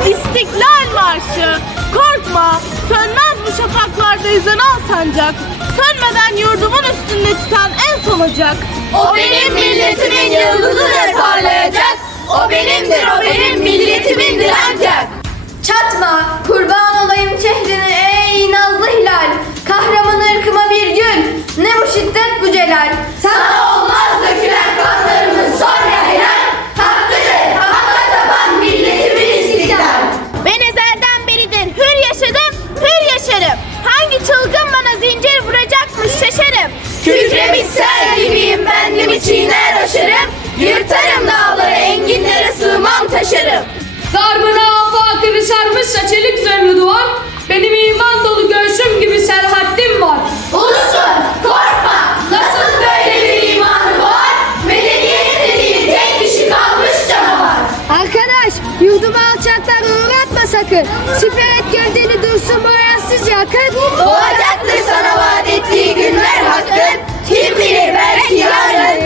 İstiklal Marşı. Korkma, sönmez bu şafaklarda yüzen al sancak. Sönmeden yurdumun üstünde tutan en son. O benim milletimin yıldızıdır parlayacak. O benimdir, o benim milletimindir ancak. Yurdumu alçaklar uğratma sakın. Siper et gövdeni dursun boyansız yakın. Doğacaktır sana vaat ettiği günler hakkın. Kim bilir belki yarın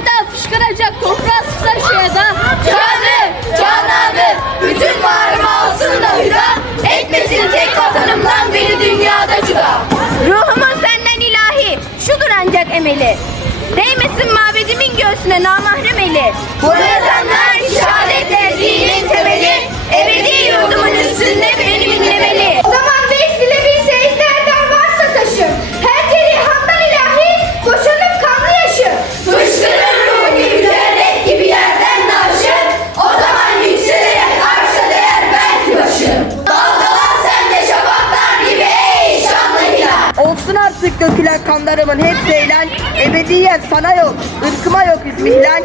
Eda fışkıracak toprağa sıksa şu eda. Canı, canadı, bütün varımı alsın da hüda. Etmesin tek vatanımdan beni dünyada cüda. Ruhumun senden ilahi, şudur ancak emeli. Değmesin mabedimin göğsüne namahrem eli. Bu yazanlar şehadetler dinin temeli. Olsun artık dökülen kanlarımın hepsi eğlen. Ebediyen sana yok, ırkıma yok izmihlal